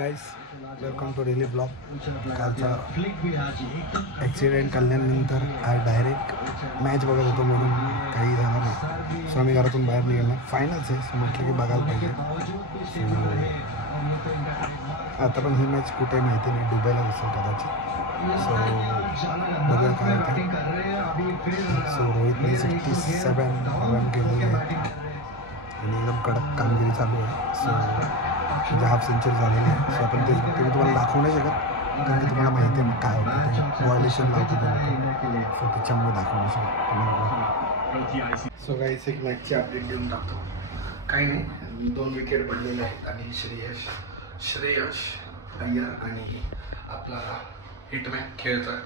Guys welcome to daily blog. कालचा accident कल्याणनंतर आज डायरेक्ट मॅच बघत होतो म्हणून काही झालं नाही. सो आम्ही घरातून बाहेर निघालो. फायनल्स आहे सो म्हटलं की बघायला पाहिजे. आता पण ही मॅच कुठे माहिती नाही, दुबईला असेल कदाचित. सो बघूया काय होतं. सो रोहितने 67 रन केलेले आहेत आणि एकदम कडक कामगिरी चालू आहे. सो म्हणजे हाफ सेंचुरी झालेली आहे. सो आपण तेच बघतो. मी तुम्हाला दाखवू नाही शकत कारण की तुम्हाला माहिती आहे मग काय होतं. ते व्हायलेशन लावते ते. सो त्याच्यामुळे दाखवू नाही शकत तुम्हाला. सो गाईस एक मॅचची अपडेट देऊन टाकतो. काही नाही, 2 विकेट पडलेले आहेत आणि श्रेयस अय्यर आणि आपला हिटमॅन खेळतोय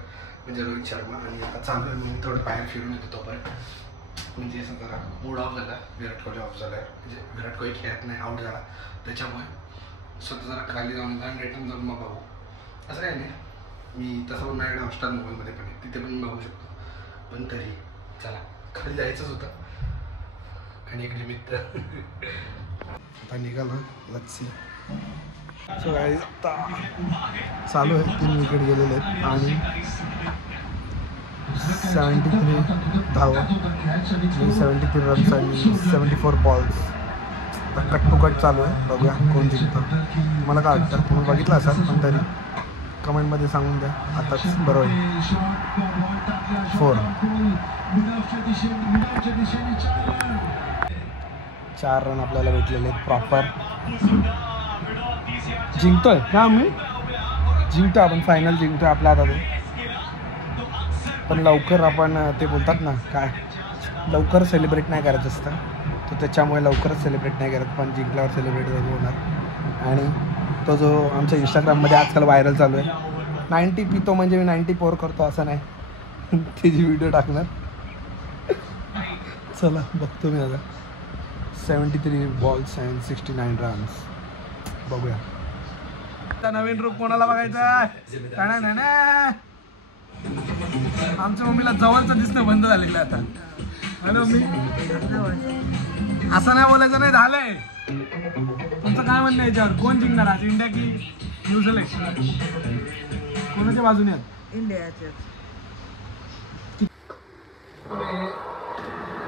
म्हणजे रोहित शर्मा. आणि आता चालू आहे म्हणून थोडं बाहेर फिरून येतो तोपर्यंत. म्हणजे असं जरा मूड ऑफ झाला. विराट कोहली ऑफ झाला आहे म्हणजे विराट कोहली खेळत नाही, आउट झाला त्याच्यामुळे. स्वतः जरा खाली जाऊन रिटर्न जाऊन मग बघू. असं काही नाही, मी तसं पण माझ्याकडे हॉटस्टार मोबाईलमध्ये पण आहे, तिथे पण बघू शकतो. पण तरी चला खाली जायचंच होतं आणि एक निमित्त आता निघालो. Let's see. सो गाईस आता चालू आहे. 3 विकेट गेलेले आहेत आणि 73 धावा, 73 रन्स आणि 74 बॉल्स. आता कट टू कट चालू आहे. बघूया कोण जिंकतं. तुम्हाला काय वाटतं? तुम्ही बघितलं असाल पण तरी कमेंटमध्ये सांगून द्या. आताच बरोबर 4 रन आपल्याला भेटलेले आहेत प्रॉपर. जिंकतोय ना आम्ही, जिंकतो आपण. फायनल जिंकतोय आपल्या हातात. पण लवकर आपण ते बोलतात ना काय, लवकर सेलिब्रेट नाही करायचं असतं. तर त्याच्यामुळे लवकरच सेलिब्रेट नाही करत, पण जिंकल्यावर सेलिब्रेट होणार. आणि तो जो आमच्या इंस्टाग्राममध्ये आजकाल व्हायरल चालू आहे, 90 पितो म्हणजे मी 94 करतो असं नाही, त्याची व्हिडिओ टाकणार. चला बघतो मी आता. 73 बॉल्स अँड 69 रन्स. बघूया नवीन रूप कोणाला बघायचं. आमच्या मम्मीला जवळचं दिसणं बंद झालेलं आता. हॅलो मी असं नाही बोलायचं नाही झालंय. तुमचं काय म्हणणं याच्यावर? कोण जिंकणार आज, इंडिया की न्यूझीलंड? कोणाच्या बाजूने आहेत? इंडियाच्या.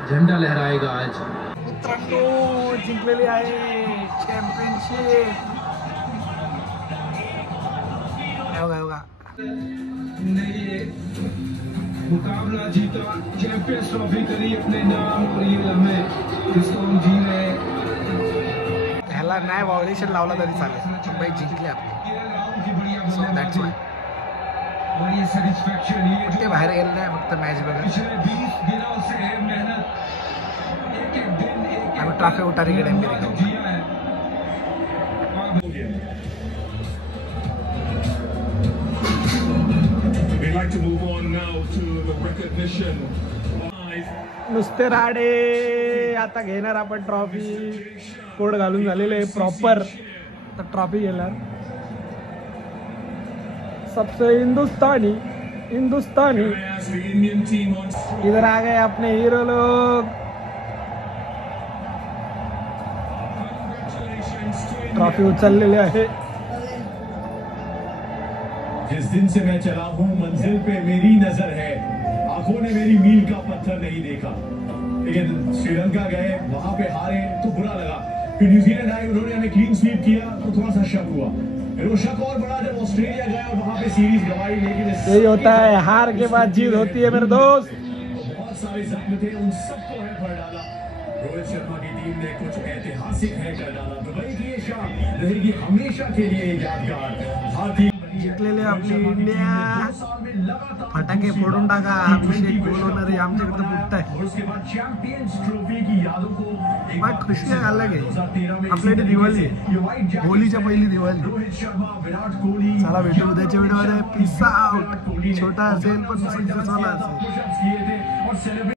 झेंडा लहराएगा आज. मित्रांनो जिंकलेली आहे चॅम्पियनशिप. बघा मुकाबला जीता, चैंपियंस ट्रॉफी करी अपने नाम और ये लम्हे इसको हम जी रहे. ह्याला नाही व्हायलेशन लावला तरी चालेल, मुंबई जिंकली आपली. So that's why. ते बाहेर गेलं नाही, फक्त मॅच बघा. आम्ही ट्रॉफी उतारी गेले. नुसते राडे. आता घेणार आपण ट्रॉफी. कोड घालून झालेले प्रॉपर. तर ट्रॉफी घेणार. सबसे हिंदुस्तानी इधर आ गए अपने हीरो लोग. ट्रॉफी उचललेली आहे. जिस दिन से मैं चला हूँ मंजिल पे मेरी नजर है, आंखों ने मेरी मील का पत्थर नहीं देखा. लेकिन श्रीलंका गए, वहां पे हारे तो बुरा लगा. फिर न्यूजीलैंड आए, उन्होंने हमें क्लीन स्वीप किया तो थोड़ा सा शक हुआ. फिर वो शक और बड़ा जब ऑस्ट्रेलिया गए और वहां पे सीरीज गंवाई. लेकिन यही होता है, हार के बाद जीत होती है मेरे दोस्त. बहुत सारे जख्म थे, उन सबको है भर डाला. रोहित शर्मा की टीम ने कुछ ऐतिहासिक है कर डाला. दुबई की ये शाम रहेगी हमेशा के लिए यादगार. भारतीय जिंकलेले आपली इंडिया. फटाके फोडून टाका. अभिषेक गोल होणार आहे आमच्याकडे फुटत आहे. मला खुशी आहे अलग आहे. आपल्याकडे दिवाळी आहे, होलीच्या पहिली दिवाळी. चला भेटू उद्याच्या व्हिडिओमध्ये. Peace out. छोटा असेल पण सक्सेसवाला असेल.